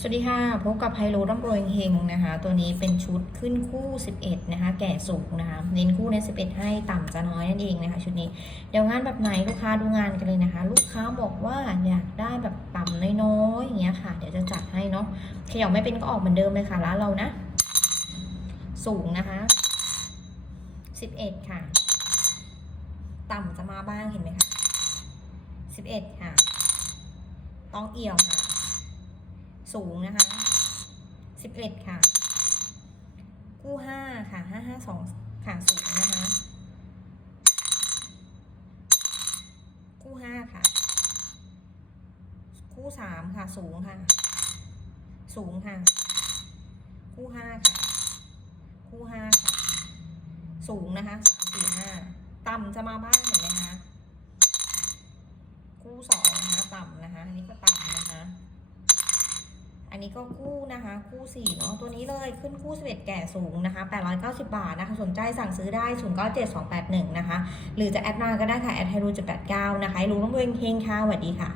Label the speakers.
Speaker 1: สวัสดีค่ะ พบกับไฮโลร่ำรวยเฮงนะคะ ตัวนี้เป็นชุดขึ้นคู่ 11 นะคะ แก่สูงนะคะ เน้นคู่ใน 11 ให้ต่ำจะน้อยนั่นเองนะคะ ชุดนี้ เดี๋ยวงานแบบไหนลูกค้าดูงานกันเลยนะคะ ลูกค้าบอกว่าอยากได้แบบต่ำน้อยๆอย่างเงี้ยค่ะ เดี๋ยวจะจัดให้เนาะขยับไม่เป็นก็ออกเหมือนเดิมเลยค่ะร้านเรานะ สูงนะคะ 11 ค่ะ ต่ำจะมาบ้างเห็นไหมคะ 11 ค่ะ ต้องเอี่ยวค่ะ สูงนะคะสิบเอ็ดค่ะคู่ห้าค่ะห้าห้าสองค่ะสูงนะคะคู่ห้าค่ะคู่สามค่ะสูงค่ะ สูงค่ะคู่ห้าค่ะคู่ห้าค่ะ สูงนะคะสามสี่ห้าต่ำจะมาบ้างเห็นไหมคะคู่สองนะคะต่ำนะคะอันนี้ก็ต่ำนะคะ นนี้ก็คู่นะคะคู่สี่เนาะตัวนี้เลยขึ้นคู่11แก่สูงนะคะ890 บาทนะคะสนใจสั่งซื้อได้ 097281 นะคะ หรือจะแอดมาก็ได้ค่ะแอดไฮรูจุด89 นะคะรู้ต้องเวงเฮงค่ะสวัสดีค่ะ